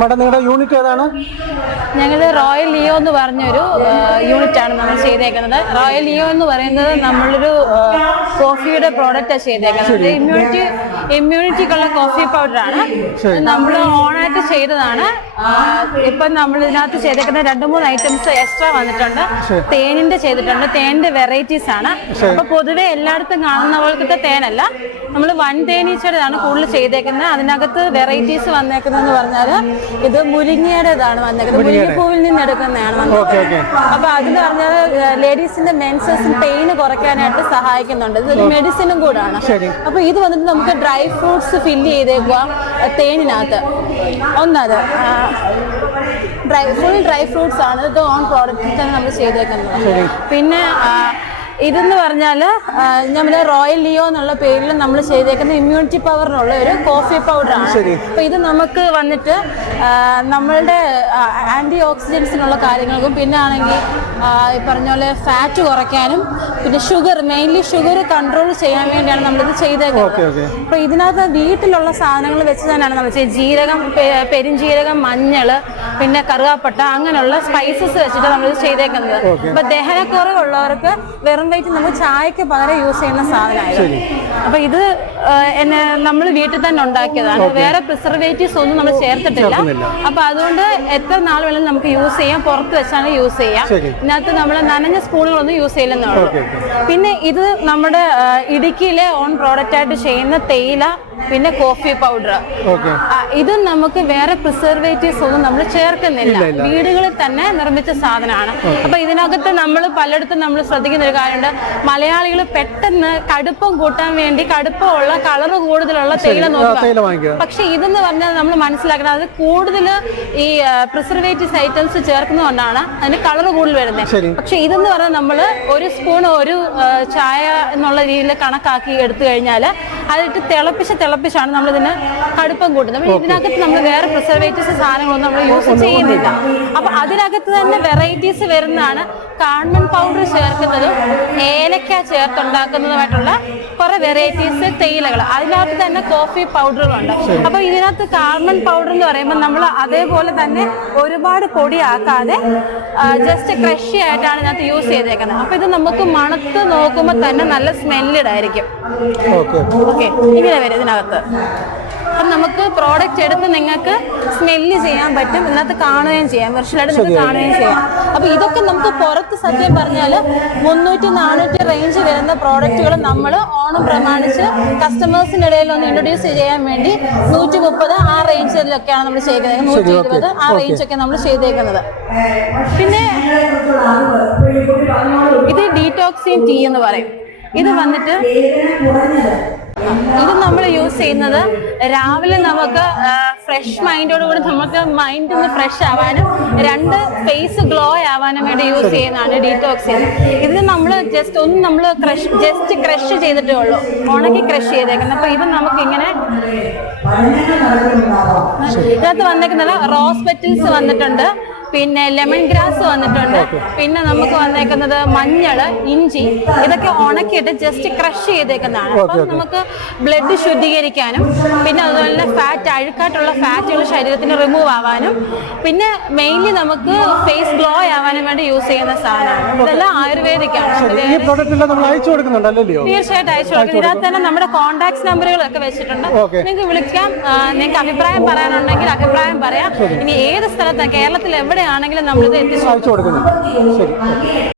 Madam നിങ്ങളുടെ unit ഏതാണ്? ഞങ്ങൾ റോയൽ ലിയോ എന്ന് പറഞ്ഞൊരു യൂണിറ്റ് ആണ് നമ്മൾ ചെയ്തേക്കുന്നത്. റോയൽ ലിയോ എന്ന് പറയുന്നത് നമ്മളൊരു കോഫിയുടെ പ്രോഡക്റ്റാണ് ചെയ്തേക്കുന്നത്. ഇമ്മ്യൂണിറ്റി ഇമ്മ്യൂണിറ്റിക്കുള്ള കോഫി പൗഡറാണ് ആണ്. നമ്മൾ ഓണായിട്ട് ചെയ്തതാണ്. ഇപ്പം നമ്മൾ ഇതിനകത്ത് ചെയ്തേക്കുന്ന രണ്ട് മൂന്ന് ഐറ്റംസ് എക്സ്ട്രാ വന്നിട്ടുണ്ട്. തേനിന്റെ ചെയ്തിട്ടുണ്ട്. തേനിന്റെ വെറൈറ്റീസ് ആണ്. അപ്പൊ പൊതുവെ എല്ലായിടത്തും കാണുന്ന പോലത്തെ തേനല്ല. നമ്മൾ വൻ തേനീച്ചയുടേതാണ് കൂടുതൽ ചെയ്തേക്കുന്നത് അതിനകത്ത് വെറൈറ്റീസ് വന്നേക്കുന്നതെന്ന് പറഞ്ഞാൽ ഇത് മുരിങ്ങയുടേതാണ് വന്നേക്കുന്നത്. മുരിങ്ങപ്പൂവിൽ നിന്ന് എടുക്കുന്നതാണ് വന്നേക്കുന്നത് അപ്പൊ അതെന്ന് പറഞ്ഞാൽ ലേഡീസിന്റെ മെൻസസും പെയിൻ കുറയ്ക്കാനായിട്ട് സഹായിക്കുന്നുണ്ട്. ഇതൊരു മെഡിസിനും കൂടാണ്. അപ്പൊ ഇത് വന്നിട്ട് നമുക്ക് ഡ്രൈ ഫ്രൂട്ട്സ് ഫില്ല് ചെയ്തേക്കുക തേനിനകത്ത്. ഒന്നത് ഡ്രൈ ഫുൾ ഡ്രൈ ഫ്രൂട്ട്സ് ആണ് ഇത് ഓൺ പ്രോഡക്റ്റ് തന്നെ നമ്മൾ ചെയ്തേക്കുന്നത്. പിന്നെ ഇതെന്ന് പറഞ്ഞാൽ നമ്മൾ റോയൽ ലിയോ എന്നുള്ള പേരിൽ നമ്മൾ ചെയ്തേക്കുന്ന ഇമ്മ്യൂണിറ്റി പവറിനുള്ള ഒരു കോഫി പൗഡറാണ് അപ്പോൾ ഇത് നമുക്ക് വന്നിട്ട് നമ്മളുടെ ആന്റി ഓക്സിഡൻസിനുള്ള കാര്യങ്ങൾക്കും പിന്നെ ആണെങ്കിൽ ഈ പറഞ്ഞ പോലെ ഫാറ്റ് കുറയ്ക്കാനും പിന്നെ ഷുഗർ മെയിൻലി ഷുഗർ കൺട്രോൾ ചെയ്യാൻ വേണ്ടിയാണ് നമ്മളിത് ചെയ്തേക്കുന്നത്. അപ്പോൾ ഇതിനകത്ത് വീട്ടിലുള്ള സാധനങ്ങൾ വെച്ച് തന്നെയാണ് നമ്മൾ ചെയ്യുന്നത് ജീരകം പെ- പെരുംജീരകം മഞ്ഞൾ പിന്നെ കറുവാപ്പട്ട അങ്ങനെയുള്ള സ്പൈസസ് വെച്ചിട്ട് നമ്മളിത് ചെയ്തേക്കുന്നത്. അപ്പോൾ ദഹനക്കുറവുള്ളവർക്ക് വെറും വെയിറ്റ് നമ്മൾ ചായക്ക് പകരം യൂസ് ചെയ്യുന്ന സാധനമായിരുന്നു. അപ്പോൾ ഇത് എന്നെ നമ്മൾ വീട്ടിൽ തന്നെ ഉണ്ടാക്കിയതാണ്. വേറെ പ്രിസർവേറ്റീവ്സ് ഒന്നും നമ്മൾ ചേർത്തിട്ടില്ല. അപ്പോൾ അതുകൊണ്ട് എത്ര നാൾ വേണമെങ്കിലും നമുക്ക് യൂസ് ചെയ്യാം പുറത്ത് വെച്ചാണ് യൂസ് ചെയ്യാം. ഇതിനകത്ത് നമ്മൾ നനഞ്ഞ സ്പൂണുകളൊന്നും യൂസ് ചെയ്യില്ലെന്നേ ഉള്ളൂ. പിന്നെ ഇത് നമ്മുടെ ഇടുക്കിയിലെ ഓൺ പ്രോഡക്റ്റ് ആയിട്ട് ചെയ്യുന്ന തേയില പിന്നെ കോഫി പൗഡർ. ഇത് നമുക്ക് വേറെ പ്രിസർവേറ്റീവ്സ് ഒന്നും നമ്മൾ ചേർക്കുന്നില്ല. വീടുകളിൽ തന്നെ നിർമ്മിച്ച സാധനമാണ്. അപ്പൊ ഇതിനകത്ത് നമ്മൾ പലയിടത്തും നമ്മൾ ശ്രദ്ധിക്കുന്ന ഒരു കാര്യമുണ്ട്. മലയാളികൾ പെട്ടെന്ന് കടുപ്പം കൂട്ടാൻ വേണ്ടി കടുപ്പമുള്ള കളർ കൂടുതലുള്ള തേയില നോക്കുക. പക്ഷെ ഇതെന്ന് പറഞ്ഞാൽ നമ്മൾ മനസ്സിലാക്കണം. അത് കൂടുതൽ ഈ പ്രിസർവേറ്റീവ്സ് ഐറ്റംസ് ചേർക്കുന്നതുകൊണ്ടാണ് അതിന് കളർ കൂടുതൽ വരുന്നത്. പക്ഷെ ഇതെന്ന് പറഞ്ഞാൽ നമ്മൾ ഒരു സ്പൂൺ ഒരു ചായ എന്നുള്ള രീതിയിൽ കണക്കാക്കി എടുത്തു കഴിഞ്ഞാൽ അതിട്ട് തിളപ്പിച്ച് തിളപ്പിച്ചാണ് നമ്മൾ ഇതിന് കടുപ്പം കൂട്ടുന്നത്. അപ്പോൾ ഇതിനകത്ത് നമ്മൾ വേറെ പ്രിസർവേറ്റീവ്സ് സാധനങ്ങളൊന്നും നമ്മൾ യൂസ് ചെയ്യുന്നില്ല. അപ്പൊ അതിനകത്ത് തന്നെ വെറൈറ്റീസ് വരുന്നതാണ് കാൺമൺ പൗഡർ ചേർക്കുന്നതും ഏലക്ക ചേർത്തുണ്ടാക്കുന്നതുമായിട്ടുള്ള കുറെ വെറൈറ്റീസ് തേയിലകൾ. അതിനകത്ത് തന്നെ കോഫി പൗഡറുകളുണ്ട്. അപ്പൊ ഇതിനകത്ത് കാർമൺ പൗഡർ എന്ന് പറയുമ്പോൾ നമ്മൾ അതേപോലെ തന്നെ ഒരുപാട് പൊടിയാക്കാതെ ജസ്റ്റ് ക്രഷി ആയിട്ടാണ് ഇതിനകത്ത് യൂസ് ചെയ്തേക്കുന്നത്. അപ്പൊ ഇത് നമുക്ക് മണത്ത് നോക്കുമ്പോൾ തന്നെ നല്ല ഓക്കെ. ഓക്കെ. ഇങ്ങനെ വരും ഇതിനകത്ത്. അപ്പം നമുക്ക് പ്രോഡക്റ്റ് എടുത്ത് നിങ്ങൾക്ക് സ്മെല്ല് ചെയ്യാൻ പറ്റും. ഇതിനകത്ത് കാണുകയും ചെയ്യാം. വെർച്വലായിട്ട് നിങ്ങൾക്ക് കാണുകയും ചെയ്യാം. അപ്പോൾ ഇതൊക്കെ നമുക്ക് പുറത്ത് സത്യം പറഞ്ഞാൽ മുന്നൂറ്റി നാനൂറ്റി റേഞ്ച് വരുന്ന പ്രോഡക്റ്റുകൾ നമ്മൾ ഓണം പ്രമാണിച്ച് കസ്റ്റമേഴ്സിന്റെ ഇടയിൽ ഒന്ന് ഇൻട്രൊഡ്യൂസ് ചെയ്യാൻ വേണ്ടി നൂറ്റി മുപ്പത് ആ റേഞ്ചിലൊക്കെയാണ് നമ്മൾ ചെയ്തേക്കുന്നത്. നൂറ്റി ഇരുപത് ആ റേഞ്ചൊക്കെ നമ്മൾ ചെയ്തേക്കുന്നത്. പിന്നെ ഇത് ഡീറ്റോക്സിൻ ടീ എന്ന് പറയും. ഇത് വന്നിട്ട് ഇത് നമ്മൾ യൂസ് ചെയ്യുന്നത് രാവിലെ നമുക്ക് ഫ്രഷ് മൈൻഡോട് കൂടി നമുക്ക് മൈൻഡ് ഒന്ന് ഫ്രഷ് ആവാനും രണ്ട് ഫേസ് ഗ്ലോ ആവാനും വേണ്ടി യൂസ് ചെയ്യുന്നതാണ് ഡീറ്റോക്സ് ഇത് നമ്മൾ ജസ്റ്റ് ഒന്ന് നമ്മൾ ക്രഷ് ജസ്റ്റ് ക്രഷ് ചെയ്തിട്ടേ ഉള്ളൂ. ഉണക്കി ക്രഷ് ചെയ്തേക്കുന്നത്. അപ്പൊ ഇത് നമുക്ക് ഇങ്ങനെ ഇതിനകത്ത് വന്നേക്കുന്നത് റോസ് പെറ്റിൽസ് വന്നിട്ടുണ്ട്. പിന്നെ ലെമൺ ഗ്രാസ് വന്നിട്ടുണ്ട്. പിന്നെ നമുക്ക് വന്നേക്കുന്നത് മഞ്ഞൾ ഇഞ്ചി ഇതൊക്കെ ഉണക്കിയിട്ട് ജസ്റ്റ് ക്രഷ് ചെയ്തേക്കുന്നതാണ്. അപ്പം നമുക്ക് ബ്ലഡ് ശുദ്ധീകരിക്കാനും പിന്നെ അതുപോലെ തന്നെ ഫാറ്റ് അഴുക്കായിട്ടുള്ള ഫാറ്റുകൾ ശരീരത്തിന് റിമൂവ് ആവാനും പിന്നെ മെയിൻലി നമുക്ക് ഫേസ് ഗ്ലോ ആവാനും വേണ്ടി യൂസ് ചെയ്യുന്ന സാധനമാണ്. ഇതെല്ലാം ആയുർവേദിക്കാണ്. തീർച്ചയായിട്ടും അയച്ചു കൊടുക്കും. ഇതിനകത്ത് തന്നെ നമ്മുടെ കോൺടാക്ട് നമ്പറുകളൊക്കെ വെച്ചിട്ടുണ്ട്. നിങ്ങൾക്ക് വിളിക്കാം. നിങ്ങൾക്ക് അഭിപ്രായം പറയാനുണ്ടെങ്കിൽ അഭിപ്രായം പറയാം. ഇനി ഏത് സ്ഥലത്താണ് കേരളത്തിൽ എവിടെയാണെങ്കിലും നമ്മളിത് എത്തിച്ചു കൊടുക്കുന്നുണ്ട് ശരി.